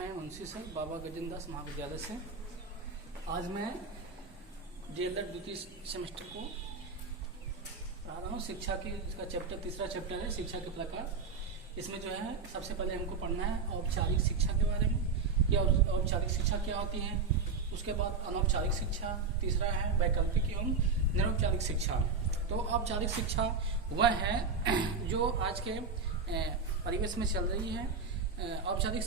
मैं मुंशी सर बाबा गजेंद्र दास महाविद्यालय से। आज मैं डीएलएड द्वितीय सेमेस्टर को पढ़ा रहा हूँ। शिक्षा की इसका चैप्टर तीसरा चैप्टर है शिक्षा के प्रकार। इसमें जो है सबसे पहले हमको पढ़ना है औपचारिक शिक्षा के बारे में कि औपचारिक शिक्षा क्या होती है। उसके बाद अनौपचारिक शिक्षा, तीसरा है वैकल्पिक एवं निरौपचारिक शिक्षा। तो औपचारिक शिक्षा वह है जो आज के परिवेश में चल रही है। औपचारिक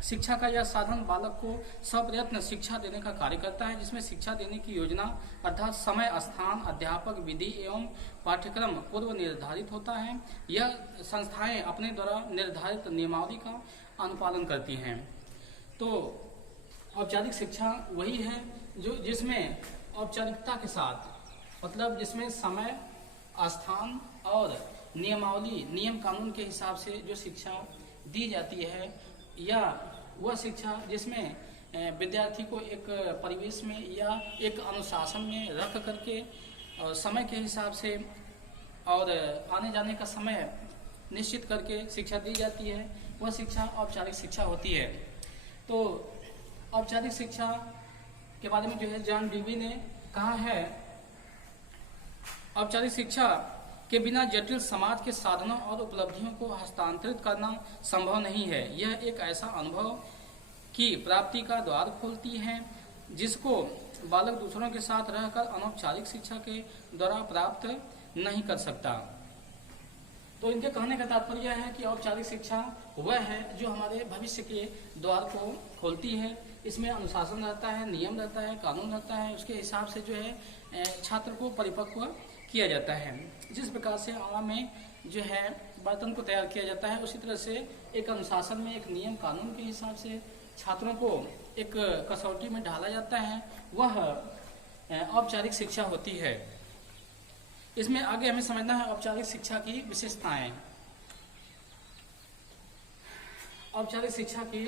शिक्षा का यह साधन बालक को सप्रयत्न शिक्षा देने का कार्य करता है, जिसमें शिक्षा देने की योजना अर्थात समय, स्थान, अध्यापक, विधि एवं पाठ्यक्रम पूर्व निर्धारित होता है। यह संस्थाएं अपने द्वारा निर्धारित नियमावली का अनुपालन करती हैं। तो औपचारिक शिक्षा वही है जो जिसमें औपचारिकता के साथ मतलब जिसमें समय, स्थान और नियमावली, नियम कानून के हिसाब से जो शिक्षा दी जाती है, या वह शिक्षा जिसमें विद्यार्थी को एक परिवेश में या एक अनुशासन में रख करके और समय के हिसाब से और आने जाने का समय निश्चित करके शिक्षा दी जाती है, वह शिक्षा औपचारिक शिक्षा होती है। तो औपचारिक शिक्षा के बारे में जो है जॉन डेवी ने कहा है, औपचारिक शिक्षा के बिना जटिल समाज के साधनों और उपलब्धियों को हस्तांतरित करना संभव नहीं है। यह एक ऐसा अनुभव की प्राप्ति का द्वार खोलती है जिसको बालक दूसरों के साथ रहकर अनौपचारिक शिक्षा के द्वारा प्राप्त नहीं कर सकता। तो इनके कहने का तात्पर्य है कि औपचारिक शिक्षा वह है जो हमारे भविष्य के द्वार को खोलती है। इसमें अनुशासन रहता है, नियम रहता है, कानून रहता है, उसके हिसाब से जो है छात्र को परिपक्व किया जाता है। जिस प्रकार से आम में जो है बर्तन को तैयार किया जाता है, उसी तरह से एक अनुशासन में, एक नियम कानून के हिसाब से छात्रों को एक कसौटी में ढाला जाता है, वह औपचारिक शिक्षा होती है। इसमें आगे हमें समझना है औपचारिक शिक्षा की विशेषताएं। औपचारिक शिक्षा की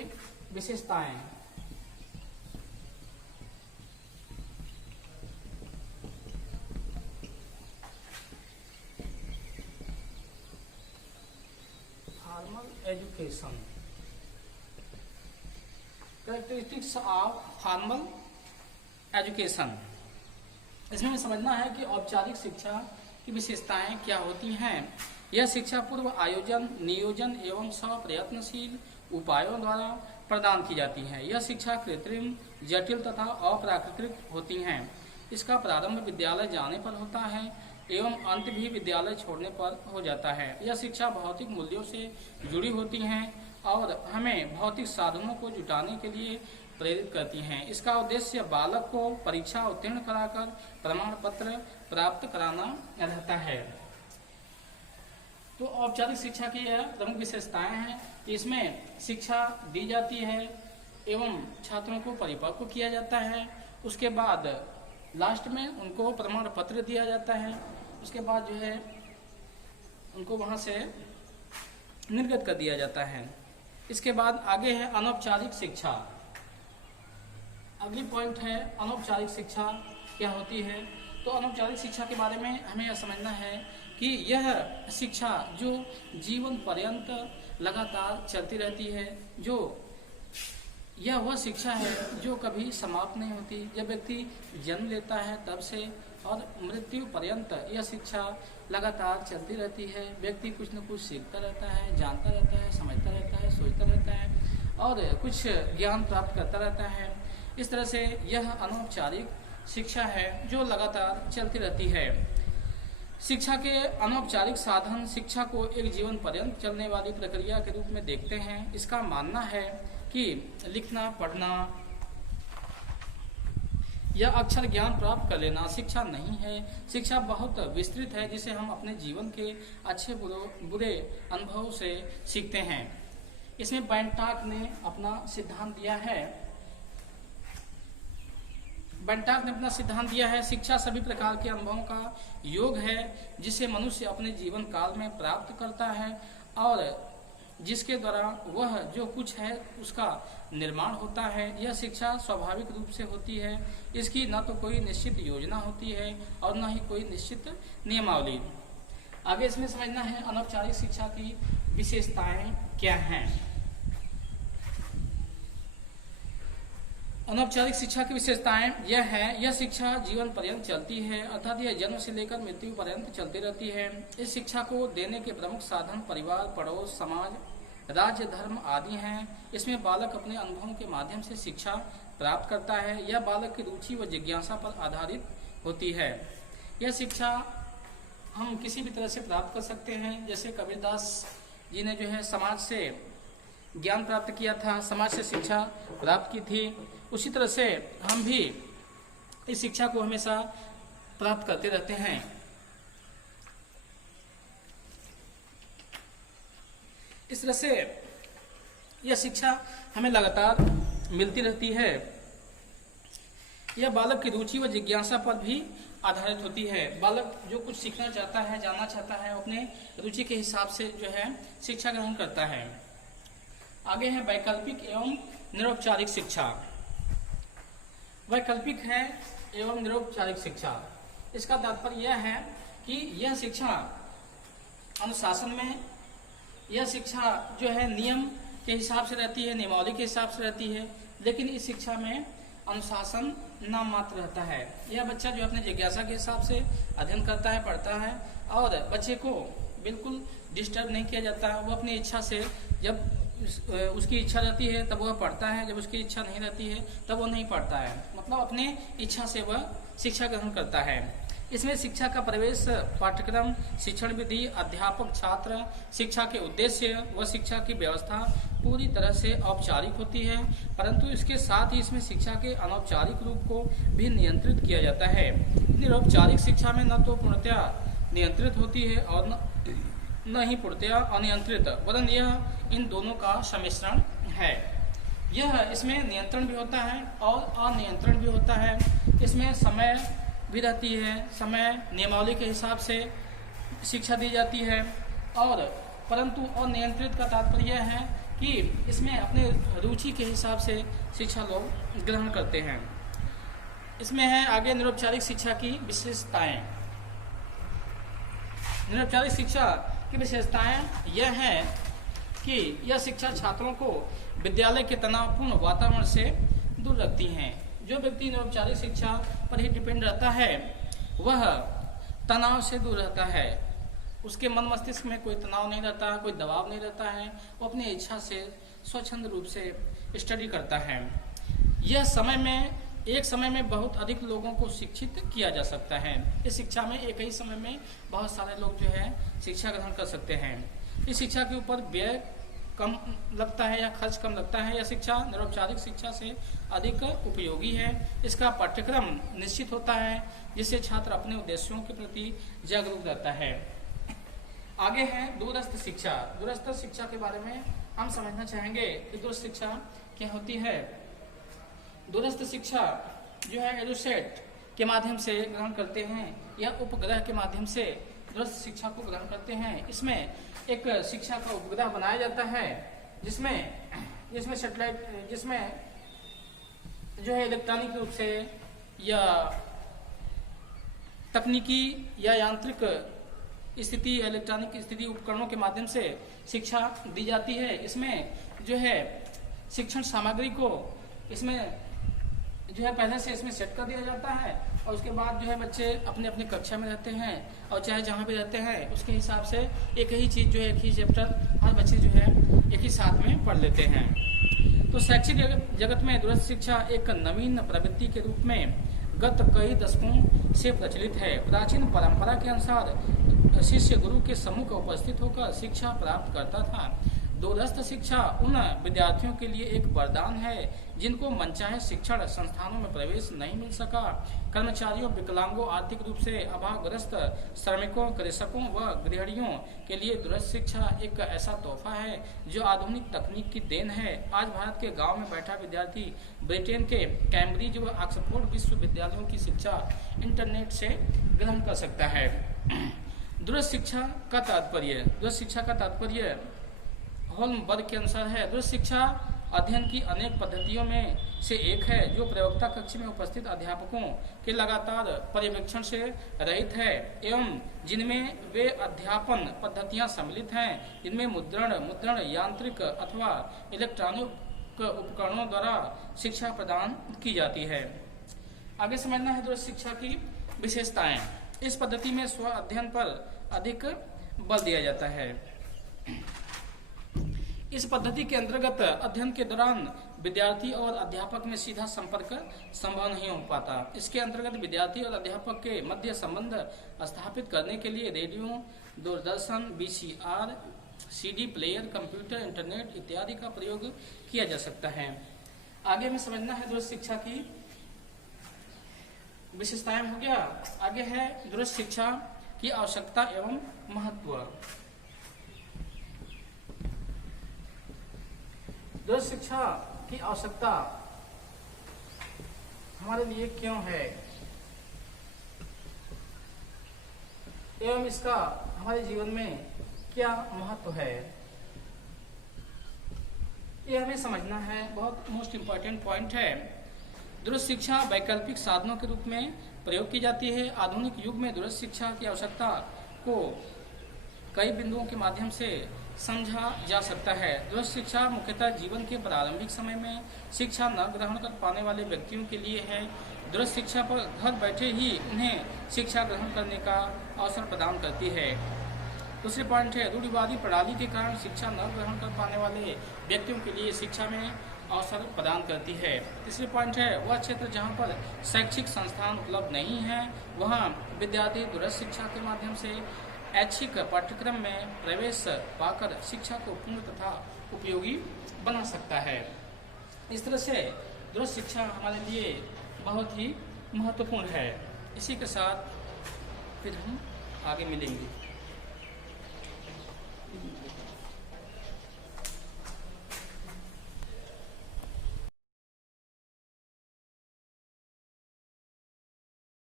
विशेषताएं education, characteristics of formal education. इसमें समझना है कि औपचारिक शिक्षा की विशेषताएं क्या होती हैं। यह शिक्षा पूर्व आयोजन, नियोजन एवं स्वप्रयत्नशील उपायों द्वारा प्रदान की जाती है। यह शिक्षा कृत्रिम, जटिल तथा अप्राकृतिक होती हैं। इसका प्रारंभ विद्यालय जाने पर होता है एवं अंत भी विद्यालय छोड़ने पर हो जाता है। यह शिक्षा भौतिक मूल्यों से जुड़ी होती हैं और हमें भौतिक साधनों को जुटाने के लिए प्रेरित करती हैं। इसका उद्देश्य बालक को परीक्षा उत्तीर्ण कराकर प्रमाण पत्र प्राप्त कराना रहता है। तो औपचारिक शिक्षा की यह प्रमुख विशेषताएं हैं। इसमें शिक्षा दी जाती है एवं छात्रों को परिपक्व किया जाता है। उसके बाद लास्ट में उनको प्रमाण पत्र दिया जाता है। उसके बाद जो है उनको वहां से निर्गत कर दिया जाता है। इसके बाद आगे है अनौपचारिक शिक्षा। अगली पॉइंट है अनौपचारिक शिक्षा क्या होती है। तो अनौपचारिक शिक्षा के बारे में हमें यह समझना है कि यह शिक्षा जो जीवन पर्यंत लगातार चलती रहती है, जो यह वह शिक्षा है जो कभी समाप्त नहीं होती। जब व्यक्ति जन्म लेता है तब से और मृत्यु पर्यंत यह शिक्षा लगातार चलती रहती है। व्यक्ति कुछ न कुछ सीखता रहता है, जानता रहता है, समझता रहता है, सोचता रहता है और कुछ ज्ञान प्राप्त करता रहता है। इस तरह से यह अनौपचारिक शिक्षा है जो लगातार चलती रहती है। शिक्षा के अनौपचारिक साधन शिक्षा को एक जीवन पर्यंत चलने वाली प्रक्रिया के रूप में देखते हैं। इसका मानना है कि लिखना, पढ़ना या अक्षर ज्ञान प्राप्त कर लेना शिक्षा नहीं है। शिक्षा बहुत विस्तृत है जिसे हम अपने जीवन के अच्छे बुरे अनुभवों से सीखते हैं। इसमें बेंटाक ने अपना सिद्धांत दिया है। बेंटाक ने अपना सिद्धांत दिया है, शिक्षा सभी प्रकार के अनुभवों का योग है जिसे मनुष्य अपने जीवन काल में प्राप्त करता है और जिसके द्वारा वह जो कुछ है उसका निर्माण होता है। यह शिक्षा स्वाभाविक रूप से होती है। इसकी न तो कोई निश्चित योजना होती है और न ही कोई निश्चित नियमावली। आगे इसमें समझना है अनौपचारिक शिक्षा की विशेषताएं क्या हैं। अनौपचारिक शिक्षा की विशेषताएं यह है, यह शिक्षा जीवन पर्यंत चलती है, अर्थात यह जन्म से लेकर मृत्यु पर्यंत चलती रहती है। इस शिक्षा को देने के प्रमुख साधन परिवार, पड़ोस, समाज, राज्य, धर्म आदि हैं। इसमें बालक अपने अनुभवों के माध्यम से शिक्षा प्राप्त करता है। यह बालक की रुचि व जिज्ञासा पर आधारित होती है। यह शिक्षा हम किसी भी तरह से प्राप्त कर सकते हैं। जैसे कबीरदास जी ने जो है समाज से ज्ञान प्राप्त किया था, समाज से शिक्षा प्राप्त की थी, उसी तरह से हम भी इस शिक्षा को हमेशा प्राप्त करते रहते हैं। इस तरह से यह शिक्षा हमें लगातार मिलती रहती है। यह बालक की रुचि व जिज्ञासा पर भी आधारित होती है। बालक जो कुछ सीखना चाहता है, जानना चाहता है, अपने रुचि के हिसाब से जो है शिक्षा ग्रहण करता है। आगे है वैकल्पिक एवं निरौपचारिक शिक्षा। वैकल्पिक है एवं निरौपचारिक शिक्षा, इसका तात्पर्य यह है कि यह शिक्षा अनुशासन में, यह शिक्षा जो है नियम के हिसाब से रहती है, नियमावली के हिसाब से रहती है, लेकिन इस शिक्षा में अनुशासन नाम मात्र रहता है। यह बच्चा जो अपने जिज्ञासा के हिसाब से अध्ययन करता है, पढ़ता है, और बच्चे को बिल्कुल डिस्टर्ब नहीं किया जाता। वो अपनी इच्छा से, जब उसकी इच्छा रहती है तब वह पढ़ता है, जब उसकी इच्छा नहीं रहती है तब वो नहीं पढ़ता है। मतलब अपने इच्छा से वह शिक्षा ग्रहण करता है। इसमें शिक्षा का प्रवेश, पाठ्यक्रम, शिक्षण विधि, अध्यापक, छात्र, शिक्षा के उद्देश्य व शिक्षा की व्यवस्था पूरी तरह से औपचारिक होती है, परंतु इसके साथ ही इसमें शिक्षा के अनौपचारिक रूप को भी नियंत्रित किया जाता है। निरौपचारिक शिक्षा में न तो पूर्णतया नियंत्रित होती है और न ही पूर्णतया अनियंत्रित, वरन यह इन दोनों का सम्मिश्रण है। यह इसमें नियंत्रण भी होता है और अनियंत्रण भी होता है। इसमें समय भी रहती है, समय नियमावली के हिसाब से शिक्षा दी जाती है, और परंतु अनियंत्रित का तात्पर्य यह है कि इसमें अपने रुचि के हिसाब से शिक्षा लोग ग्रहण करते हैं। इसमें है आगे निरौपचारिक शिक्षा की विशेषताएं। निरौपचारिक शिक्षा की विशेषताएं यह है कि यह शिक्षा छात्रों को विद्यालय के तनावपूर्ण वातावरण से दूर रखती हैं। जो व्यक्ति निरौपचारिक शिक्षा पर ही डिपेंड रहता है वह तनाव से दूर रहता है। उसके मन मस्तिष्क में कोई तनाव नहीं रहता, कोई दबाव नहीं रहता है। वो अपनी इच्छा से स्वच्छंद रूप से स्टडी करता है। यह एक समय में बहुत अधिक लोगों को शिक्षित किया जा सकता है। इस शिक्षा में एक ही समय में बहुत सारे लोग जो है शिक्षा ग्रहण कर सकते हैं। इस शिक्षा के ऊपर व्यय कम लगता है या खर्च कम लगता है। यह शिक्षा निरौपचारिक शिक्षा से अधिक उपयोगी है। इसका पाठ्यक्रम निश्चित होता है जिससे छात्र अपने उद्देश्यों के प्रति जागरूक रहता है। आगे है दूरस्थ शिक्षा। दूरस्थ शिक्षा के बारे में हम समझना चाहेंगे कि दूरस्थ शिक्षा क्या होती है। दूरस्थ शिक्षा जो है एडुसेट के माध्यम से ग्रहण करते हैं या उपग्रह के माध्यम से दूरस्थ शिक्षा को ग्रहण करते हैं। इसमें एक शिक्षा का उपग्रह बनाया जाता है जिसमें सैटेलाइट, जिसमें जो है इलेक्ट्रॉनिक रूप से या तकनीकी या यांत्रिक स्थिति, इलेक्ट्रॉनिक स्थिति उपकरणों के माध्यम से शिक्षा दी जाती है। इसमें जो है शिक्षण सामग्री को इसमें जो है पहले से इसमें सेट कर दिया जाता है, और उसके बाद जो है बच्चे अपने अपने कक्षा में रहते हैं और चाहे जहाँ भी रहते हैं उसके हिसाब से एक ही चीज़ जो है, एक ही चैप्टर हर बच्चे जो है एक ही साथ में पढ़ लेते हैं। तो शैक्षिक जगत में दूरस्थ शिक्षा एक नवीन प्रवृत्ति के रूप में गत कई दशकों से प्रचलित है। प्राचीन परंपरा के अनुसार शिष्य गुरु के सम्मुख उपस्थित होकर शिक्षा प्राप्त करता था। दूरस्थ शिक्षा उन विद्यार्थियों के लिए एक वरदान है जिनको मनचाहे शिक्षण संस्थानों में प्रवेश नहीं मिल सका। कर्मचारियों, विकलांगों, आर्थिक रूप से अभावग्रस्त श्रमिकों, कृषकों व गृहिणियों के लिए दूरस्थ शिक्षा एक ऐसा तोहफा है जो आधुनिक तकनीक की देन है। आज भारत के गांव में बैठा विद्यार्थी ब्रिटेन के कैम्ब्रिज व ऑक्सफोर्ड विश्वविद्यालयों की शिक्षा इंटरनेट से ग्रहण कर सकता है। दूरस्थ शिक्षा का तात्पर्य, दूरस्थ शिक्षा का तात्पर्य होल्मबर्ग के अनुसार है, दूरस्थ शिक्षा अध्ययन की अनेक पद्धतियों में से एक है जो प्रयोक्ता कक्ष में उपस्थित अध्यापकों के लगातार पर्यवेक्षण से रहित है एवं जिनमें वे अध्यापन पद्धतियां सम्मिलित हैं जिनमें मुद्रण, यांत्रिक अथवा उपकरणों द्वारा शिक्षा प्रदान की जाती है। आगे समझना है दूरस्थ शिक्षा की विशेषताएं। इस पद्धति में स्व अध्ययन पर अधिक बल दिया जाता है। इस पद्धति के अंतर्गत अध्ययन के दौरान विद्यार्थी और अध्यापक में सीधा संपर्क संभव नहीं हो पाता। इसके अंतर्गत विद्यार्थी और अध्यापक के मध्य संबंध स्थापित करने के लिए radio, Doordarshan, VCR, CD player, computer, internet इत्यादि का प्रयोग किया जा सकता है। आगे में समझना है दूरस्थ शिक्षा की विशेषताएं हो गया। आगे है दूरस्थ शिक्षा की आवश्यकता एवं महत्व। दूरस्थ शिक्षा की आवश्यकता हमारे लिए क्यों है एवं इसका हमारे जीवन में क्या महत्व है, ये हमें समझना है। बहुत मोस्ट इम्पोर्टेंट पॉइंट है। दूरस्थ शिक्षा वैकल्पिक साधनों के रूप में प्रयोग की जाती है। आधुनिक युग में दूरस्थ शिक्षा की आवश्यकता को कई बिंदुओं के माध्यम से समझा जा सकता है। दूरस्थ शिक्षा मुख्यतः जीवन के प्रारंभिक समय में शिक्षा न ग्रहण कर पाने वाले व्यक्तियों के लिए है। दूरस्थ शिक्षा पर घर बैठे ही उन्हें शिक्षा ग्रहण करने का अवसर प्रदान करती है। दूसरे पॉइंट है रूढ़िवादी प्रणाली के कारण शिक्षा न ग्रहण कर पाने वाले व्यक्तियों के लिए शिक्षा में अवसर प्रदान करती है। तीसरे पॉइंट है वह क्षेत्र जहां पर शैक्षिक संस्थान उपलब्ध नहीं है वहां विद्यार्थी दूरस्थ शिक्षा के माध्यम से ऐच्छिक पाठ्यक्रम में प्रवेश पाकर शिक्षा को पूर्ण तथा उपयोगी बना सकता है। इस तरह से दूरस्थ शिक्षा हमारे लिए बहुत ही महत्वपूर्ण है। इसी के साथ फिर हम आगे मिलेंगे।